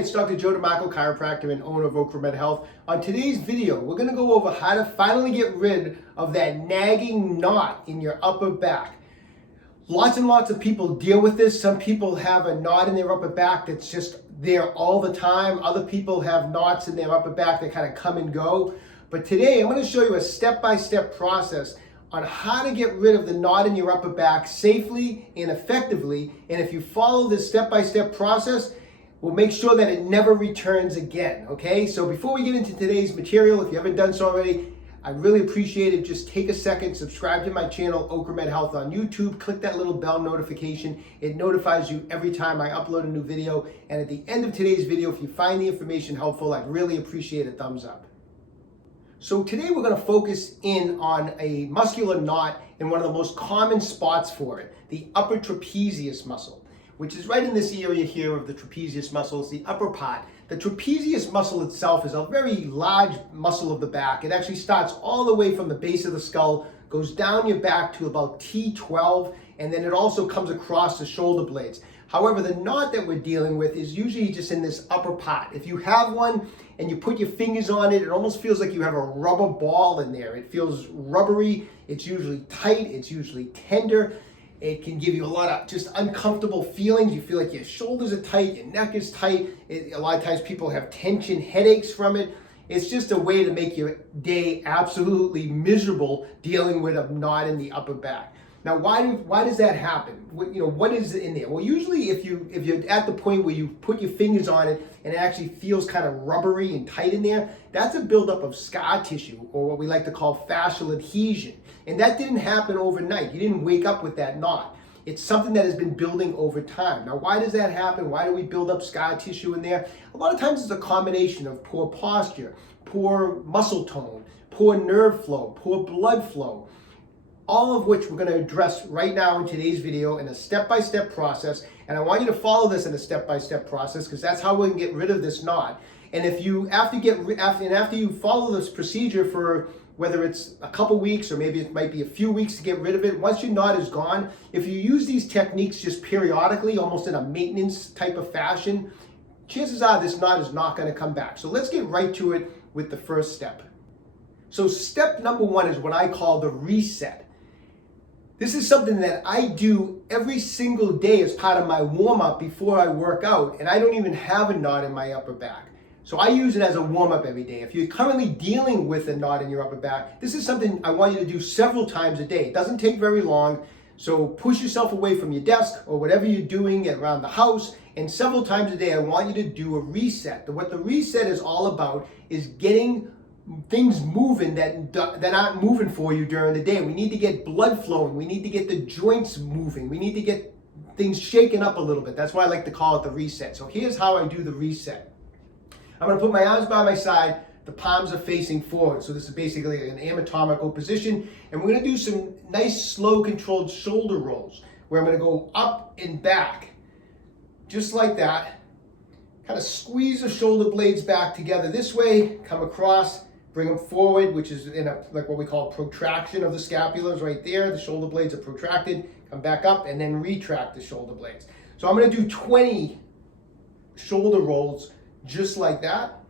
it's Dr. Joe DeMarco, chiropractor and owner of OcraMed Health. On today's video, we're going to go over how to finally get rid of that nagging knot in your upper back. Lots and lots of people deal with this. Some people have a knot in their upper back that's just there all the time. Other people have knots in their upper back that kind of come and go. But today, I'm going to show you a step-by-step process on how to get rid of the knot in your upper back safely and effectively. And if you follow this step-by-step process, we'll make sure that it never returns again, okay? So before we get into today's material, if you haven't done so already, I'd really appreciate it. Just take a second, subscribe to my channel, OcraMed Health on YouTube, click that little bell notification. It notifies you every time I upload a new video. And at the end of today's video, if you find the information helpful, I'd really appreciate a thumbs up. So today we're going to focus in on a muscular knot in one of the most common spots for it, the upper trapezius muscle, which is right in this area here of the trapezius muscle. It's the upper part. The trapezius muscle itself is a very large muscle of the back. It actually starts all the way from the base of the skull, goes down your back to about T12, and then it also comes across the shoulder blades. However, the knot that we're dealing with is usually just in this upper part. If you have one and you put your fingers on it, it almost feels like you have a rubber ball in there. It feels rubbery, it's usually tight, it's usually tender. It can give you a lot of just uncomfortable feelings. You feel like your shoulders are tight, your neck is tight. A lot of times people have tension headaches from it. It's just a way to make your day absolutely miserable dealing with a knot in the upper back. Now, why does that happen? What is in there? Well, usually if you're at the point where you put your fingers on it and it actually feels kind of rubbery and tight in there, that's a buildup of scar tissue, or what we like to call fascial adhesion. And that didn't happen overnight. You didn't wake up with that knot. It's something that has been building over time. Now, why does that happen? Why do we build up scar tissue in there? A lot of times it's a combination of poor posture, poor muscle tone, poor nerve flow, poor blood flow. All of which we're going to address right now in today's video in a step-by-step process. And I want you to follow this in a step-by-step process because that's how we can get rid of this knot. And if you, after you follow this procedure for whether it's a couple weeks or maybe it might be a few weeks to get rid of it, once your knot is gone, if you use these techniques just periodically, almost in a maintenance type of fashion, chances are this knot is not going to come back. So let's get right to it with the first step. So step number one is what I call the reset. This is something that I do every single day as part of my warm-up before I work out, and I don't even have a knot in my upper back. So I use it as a warm-up every day. If you're currently dealing with a knot in your upper back, this is something I want you to do several times a day. It doesn't take very long, so push yourself away from your desk or whatever you're doing around the house, and several times a day I want you to do a reset. What the reset is all about is getting things moving that aren't moving for you during the day. We need to get blood flowing. We need to get the joints moving. We need to get things shaken up a little bit. That's why I like to call it the reset. So here's how I do the reset. I'm going to put my arms by my side. The palms are facing forward. So this is basically an anatomical position. And we're going to do some nice, slow, controlled shoulder rolls where I'm going to go up and back, just like that. Kind of squeeze the shoulder blades back together this way, come across, bring them forward, which is in like what we call protraction of the scapulas right there. The shoulder blades are protracted, come back up, and then retract the shoulder blades. So I'm going to do 20 shoulder rolls just like that.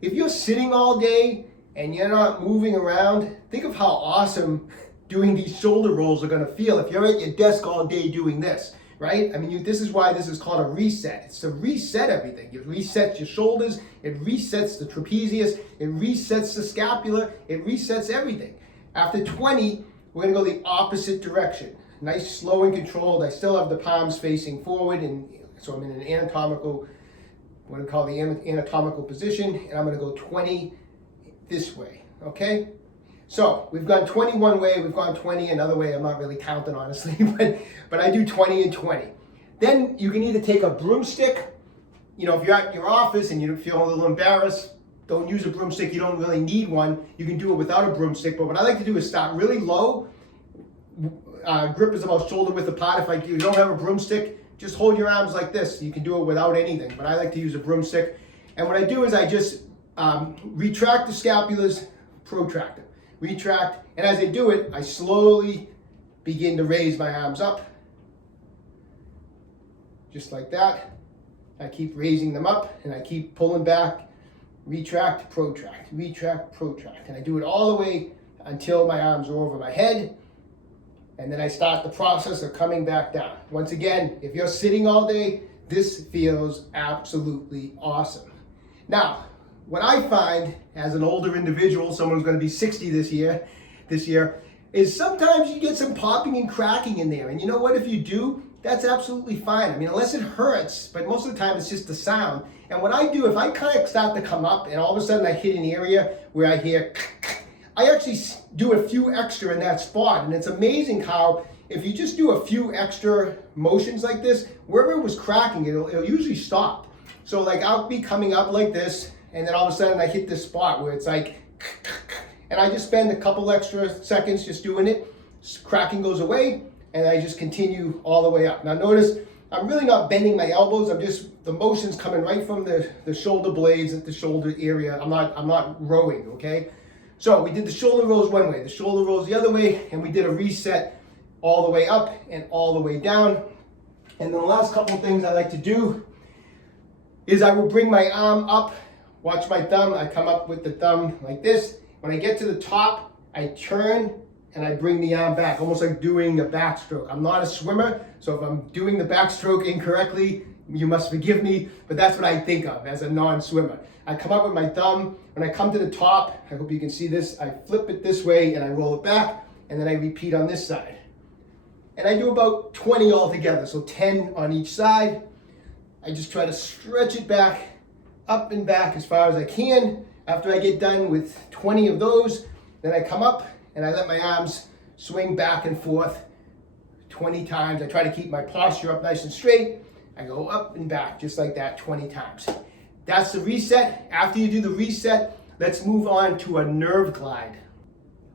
If you're sitting all day and you're not moving around, think of how awesome doing these shoulder rolls are going to feel if you're at your desk all day doing this. Right? I mean, this is why this is called a reset. It's to reset everything. It resets your shoulders, it resets the trapezius, it resets the scapula, it resets everything. After 20, we're going to go the opposite direction. Nice, slow and controlled. I still have the palms facing forward, and so I'm in an anatomical, what we call the anatomical position, and I'm going to go 20 this way. Okay? So we've gone 20 one way, we've gone 20 another way. I'm not really counting, honestly, but I do 20 and 20. Then you can either take a broomstick, if you're at your office and you feel a little embarrassed, don't use a broomstick. You don't really need one. You can do it without a broomstick. But what I like to do is start really low. Grip is about shoulder width apart. If you don't have a broomstick, just hold your arms like this. You can do it without anything, but I like to use a broomstick. And what I do is I just retract the scapulas, protract them. Retract, and as I do it, I slowly begin to raise my arms up, just like that. I keep raising them up and I keep pulling back, retract, protract, retract, protract. And I do it all the way until my arms are over my head. And then I start the process of coming back down. Once again, if you're sitting all day, this feels absolutely awesome. Now, what I find as an older individual, someone who's going to be 60 this year, is sometimes you get some popping and cracking in there. And you know what, if you do, that's absolutely fine. I mean, unless it hurts, but most of the time it's just the sound. And what I do, if I kind of start to come up and all of a sudden I hit an area where I hear, I actually do a few extra in that spot. And it's amazing how if you just do a few extra motions like this, wherever it was cracking, it'll usually stop. So like I'll be coming up like this, and then all of a sudden I hit this spot where it's like, and I just spend a couple extra seconds just doing it. Cracking goes away, and I just continue all the way up. Now notice, I'm really not bending my elbows. The motion's coming right from the shoulder blades at the shoulder area. I'm not rowing, okay? So we did the shoulder rolls one way, the shoulder rolls the other way, and we did a reset all the way up and all the way down. And then the last couple of things I like to do is I will bring my arm up, watch my thumb, I come up with the thumb like this. When I get to the top, I turn and I bring the arm back, almost like doing a backstroke. I'm not a swimmer, so if I'm doing the backstroke incorrectly, you must forgive me, but that's what I think of as a non-swimmer. I come up with my thumb. When I come to the top, I hope you can see this, I flip it this way and I roll it back, and then I repeat on this side. And I do about 20 altogether, so 10 on each side. I just try to stretch it back, up and back as far as I can. After I get done with 20 of those, then I come up and I let my arms swing back and forth 20 times. I try to keep my posture up nice and straight. I go up and back just like that 20 times. That's the reset. After you do the reset, let's move on to a nerve glide.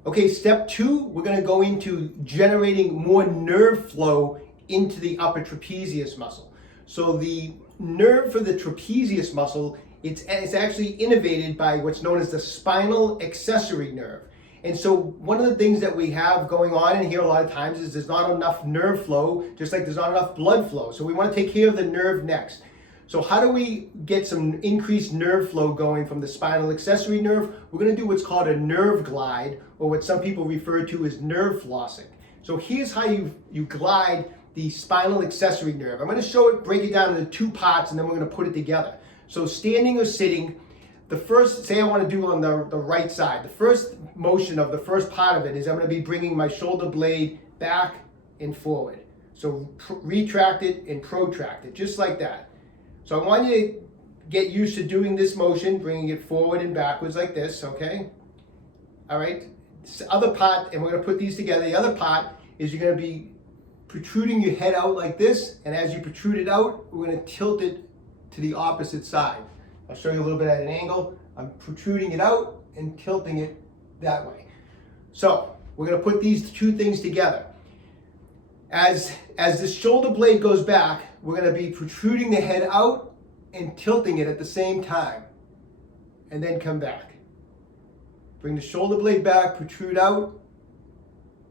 Okay, step 2, we're going to go into generating more nerve flow into the upper trapezius muscle. So the nerve for the trapezius muscle, it's actually innervated by what's known as the spinal accessory nerve. And so one of the things that we have going on in here a lot of times is there's not enough nerve flow, just like there's not enough blood flow. So we want to take care of the nerve next. So how do we get some increased nerve flow going from the spinal accessory nerve? We're going to do what's called a nerve glide, or what some people refer to as nerve flossing. So here's how you glide the spinal accessory nerve. I'm going to show it, break it down into 2 parts, and then we're going to put it together. So standing or sitting, the first, say I want to do on the right side, the first motion of the first part of it is I'm going to be bringing my shoulder blade back and forward. So retract it and protract it, just like that. So I want you to get used to doing this motion, bringing it forward and backwards like this, okay? All right, this other part, and we're going to put these together. The other part is you're going to be protruding your head out like this, and as you protrude it out, we're going to tilt it to the opposite side. I'll show you a little bit at an angle. I'm protruding it out and tilting it that way. So we're going to put these 2 things together. As this shoulder blade goes back, we're going to be protruding the head out and tilting it at the same time, and then come back. Bring the shoulder blade back, protrude out,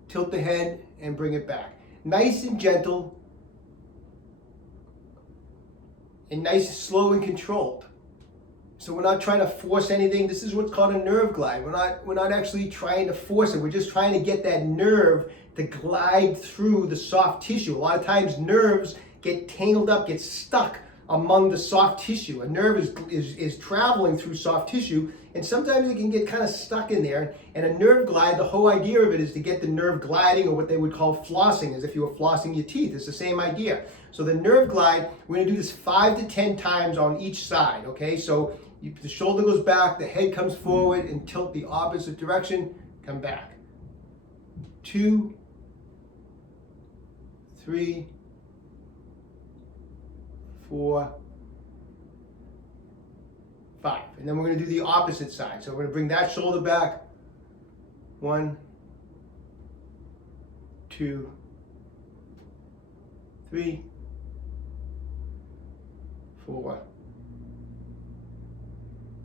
tilt the head, and bring it back. Nice and gentle, and nice, slow, and controlled. So we're not trying to force anything. This is what's called a nerve glide. We're not actually trying to force it. We're just trying to get that nerve to glide through the soft tissue. A lot of times nerves get tangled up, get stuck among the soft tissue. A nerve is traveling through soft tissue, and sometimes it can get kind of stuck in there. And a nerve glide, the whole idea of it is to get the nerve gliding, or what they would call flossing, as if you were flossing your teeth. It's the same idea. So the nerve glide, we're going to do this 5 to 10 times on each side, okay? So the shoulder goes back, the head comes forward, and tilt the opposite direction, come back. 2, 3, 4, 5. And then we're going to do the opposite side. So we're going to bring that shoulder back. 1, 2, 3, 4,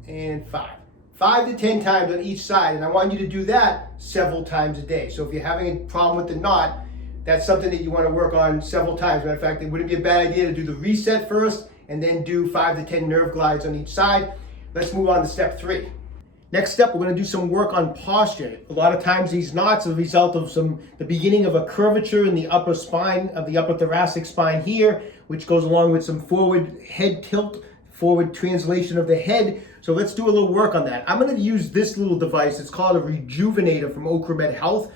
and 5. 5 to 10 times on each side, and I want you to do that several times a day. So if you're having a problem with the knot, that's something that you want to work on several times. Matter of fact, it wouldn't be a bad idea to do the reset first and then do 5 to 10 nerve glides on each side. Let's move on to step 3. Next step, we're going to do some work on posture. A lot of times these knots are the result of the beginning of a curvature in the upper spine, of the upper thoracic spine here, which goes along with some forward head tilt, forward translation of the head. So let's do a little work on that. I'm going to use this little device. It's called a Rejuvenator from OcraMed Health.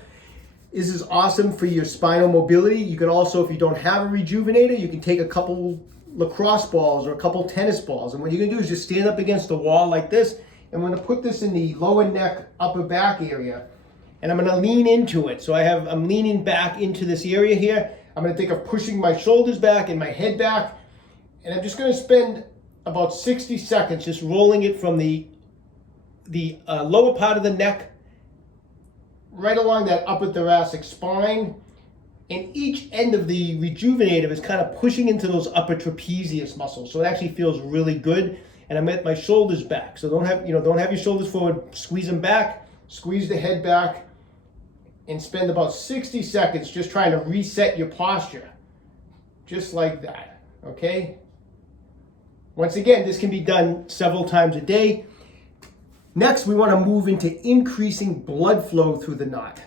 This is awesome for your spinal mobility. You can also, if you don't have a Rejuvenator, you can take a couple lacrosse balls or a couple tennis balls. And what you're going to do is just stand up against the wall like this. And I'm going to put this in the lower neck, upper back area. And I'm going to lean into it. So I'm leaning back into this area here. I'm going to think of pushing my shoulders back and my head back. And I'm just going to spend about 60 seconds just rolling it from the lower part of the neck right along that upper thoracic spine. And each end of the Rejuvenator is kind of pushing into those upper trapezius muscles. So it actually feels really good. And I'm at my shoulders back. So don't have your shoulders forward, squeeze them back, squeeze the head back, and spend about 60 seconds just trying to reset your posture. Just like that, okay? Once again, this can be done several times a day. Next, we want to move into increasing blood flow through the knot.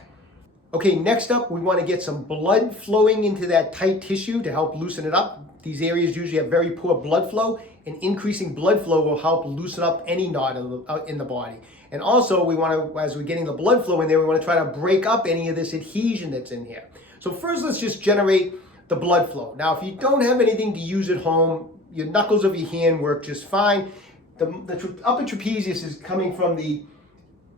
Okay, next up, we want to get some blood flowing into that tight tissue to help loosen it up. These areas usually have very poor blood flow, and increasing blood flow will help loosen up any knot in the body. And also, we want to, as we're getting the blood flow in there, we want to try to break up any of this adhesion that's in here. So first, let's just generate the blood flow. Now, if you don't have anything to use at home, your knuckles of your hand work just fine. The upper trapezius is coming from the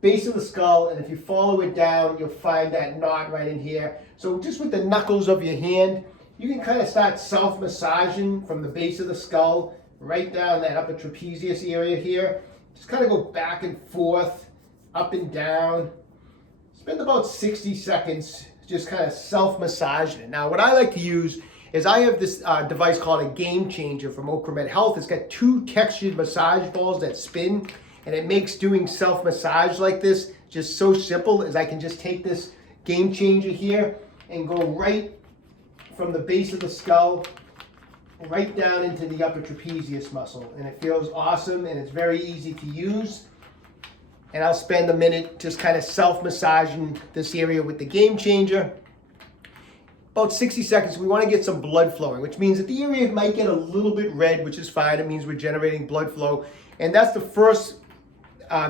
base of the skull, and if you follow it down, you'll find that knot right in here. So just with the knuckles of your hand, you can kind of start self-massaging from the base of the skull right down that upper trapezius area here. Just kind of go back and forth, up and down. Spend about 60 seconds just kind of self-massaging it. Now, what I like to use is I have this device called a Game Changer from OcraMed Health. It's got 2 textured massage balls that spin, and it makes doing self-massage like this just so simple, as I can just take this Game Changer here and go right from the base of the skull right down into the upper trapezius muscle. And it feels awesome, and it's very easy to use. And I'll spend a minute just kind of self-massaging this area with the Game Changer. About 60 seconds, we want to get some blood flowing, which means that the area might get a little bit red, which is fine. It means we're generating blood flow. And that's the first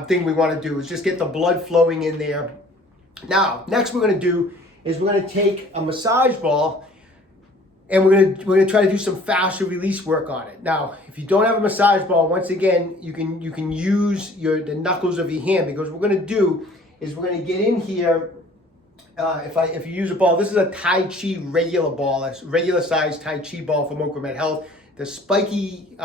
thing we want to do, is just get the blood flowing in there. Now, next we're going to do is we're going to take a massage ball, and we're going to try to do some fascial release work on it. Now, if you don't have a massage ball, once again, you can use the knuckles of your hand, because what we're going to do is we're going to get in here. If you use a ball, this is a Tai Chi regular ball, a regular size Tai Chi ball from OcraMed Health. The spiky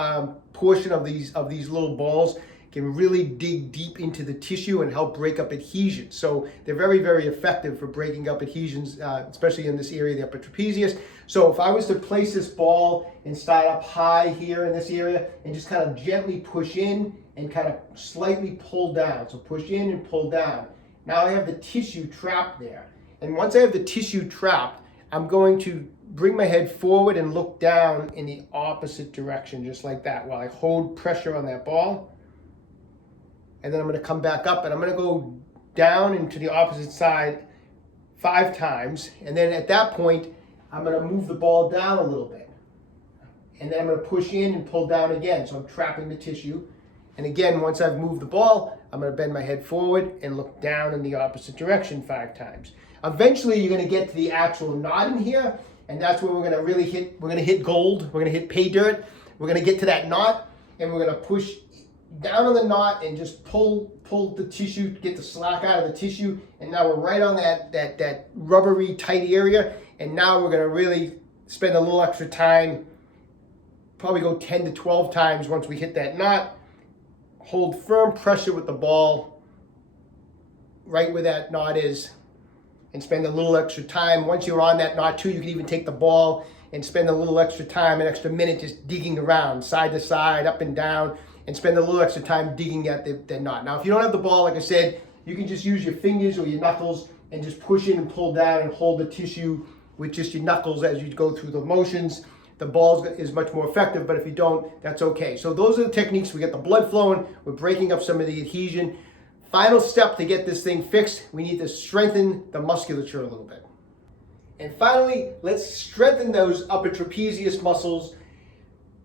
portion of these little balls can really dig deep into the tissue and help break up adhesions. So they're very, very effective for breaking up adhesions, especially in this area, the upper trapezius. So if I was to place this ball and start up high here in this area and just kind of gently push in and kind of slightly pull down. So push in and pull down. Now I have the tissue trapped there. And once I have the tissue trapped, I'm going to bring my head forward and look down in the opposite direction, just like that, while I hold pressure on that ball. And then I'm going to come back up, and I'm going to go down into the opposite side 5 times. And then at that point, I'm going to move the ball down a little bit. And then I'm going to push in and pull down again. So I'm trapping the tissue. And again, once I've moved the ball, I'm going to bend my head forward and look down in the opposite direction 5 times. Eventually, you're going to get to the actual knot in here, and that's where we're going to really hit. We're going to hit gold. We're going to hit pay dirt. We're going to get to that knot, and we're going to push down on the knot and just pull the tissue, get the slack out of the tissue, and now we're right on that rubbery tight area. And now we're going to really spend a little extra time, probably go 10 to 12 times once we hit that knot. Hold firm pressure with the ball right where that knot is, and spend a little extra time. Once you're on that knot too, you can even take the ball and spend a little extra time, an extra minute, just digging around side to side, up and down, and spend a little extra time digging at the knot. Now, if you don't have the ball, like I said, you can just use your fingers or your knuckles and just push in and pull down and hold the tissue with just your knuckles as you go through the motions. the ball is much more effective, but if you don't, that's okay. So those are the techniques. We get the blood flowing, we're breaking up some of the adhesion. Final step to get this thing fixed, we need to strengthen the musculature a little bit. And finally, let's strengthen those upper trapezius muscles,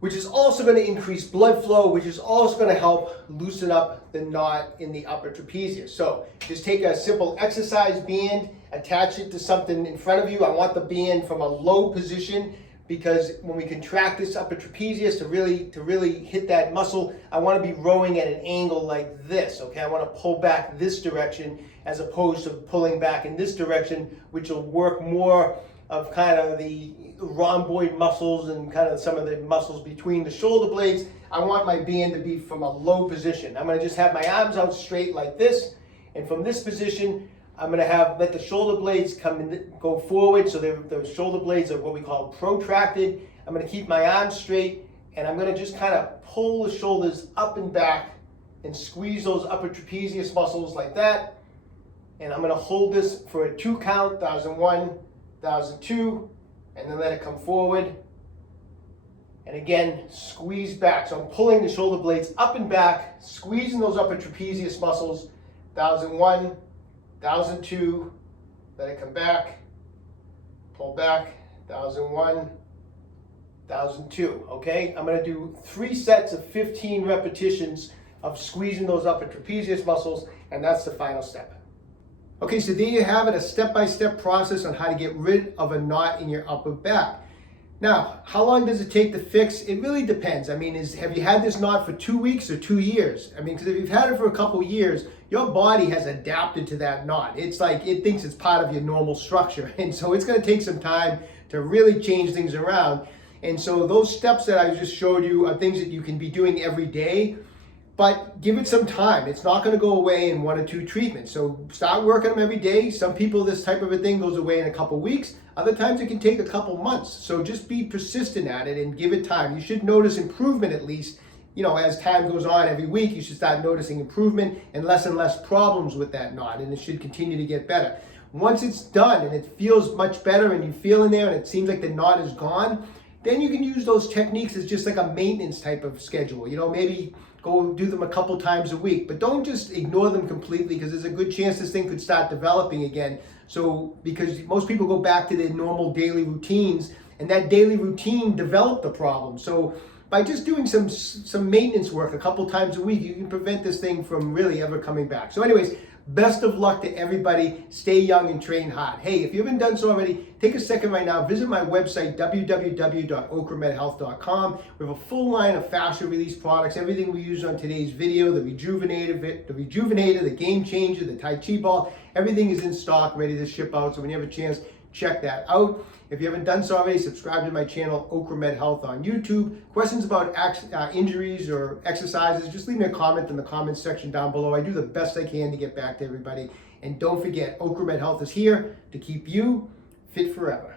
which is also going to increase blood flow, which is also going to help loosen up the knot in the upper trapezius. So just take a simple exercise band, attach it to something in front of you. I want the band from a low position, because when we contract this upper trapezius to really hit that muscle, I want to be rowing at an angle like this, okay? I want to pull back this direction as opposed to pulling back in this direction, which will work more of kind of the rhomboid muscles and kind of some of the muscles between the shoulder blades. I want my band to be from a low position. I'm going to just have my arms out straight like this, and from this position, I'm going to let the shoulder blades go forward, so the shoulder blades are what we call protracted. I'm going to keep my arms straight, and I'm going to just kind of pull the shoulders up and back and squeeze those upper trapezius muscles like that. And I'm going to hold this for a 2 count, 1001, 1002, and then let it come forward. And again, squeeze back. So I'm pulling the shoulder blades up and back, squeezing those upper trapezius muscles, 1001, 1002, let it come back, pull back, 1001, 1002, okay? I'm gonna do 3 sets of 15 repetitions of squeezing those upper trapezius muscles, and that's the final step. Okay, so there you have it, a step-by-step process on how to get rid of a knot in your upper back. Now, how long does it take to fix? It really depends. I mean, have you had this knot for 2 weeks or 2 years? I mean, because if you've had it for a couple years, your body has adapted to that knot. It's like it thinks it's part of your normal structure. And so it's going to take some time to really change things around. And so those steps that I just showed you are things that you can be doing every day, but give it some time. It's not going to go away in 1 or 2 treatments. So start working them every day. Some people, this type of a thing goes away in a couple weeks. Other times it can take a couple months. So just be persistent at it and give it time. You should notice improvement at least. You know, as time goes on every week, you should start noticing improvement and less problems with that knot, and it should continue to get better. Once it's done and it feels much better and you feel in there and it seems like the knot is gone, then you can use those techniques as just like a maintenance type of schedule. You know, maybe go do them a couple times a week, but don't just ignore them completely, because there's a good chance this thing could start developing again. So, because most people go back to their normal daily routines, and that daily routine developed the problem. So by just doing some maintenance work a couple times a week, you can prevent this thing from really ever coming back. So anyways, best of luck to everybody. Stay young and train hard. Hey, if you haven't done so already, take a second right now, visit my website, www.OcraMedHealth.com. We have a full line of fascia release products, everything we use on today's video, the Rejuvenator, the Game Changer, the Tai Chi Ball, everything is in stock, ready to ship out. So when you have a chance, check that out. If you haven't done so already, subscribe to my channel, OcraMed Health on YouTube. Questions about injuries or exercises, just leave me a comment in the comments section down below. I do the best I can to get back to everybody. And don't forget, OcraMed Health is here to keep you fit forever.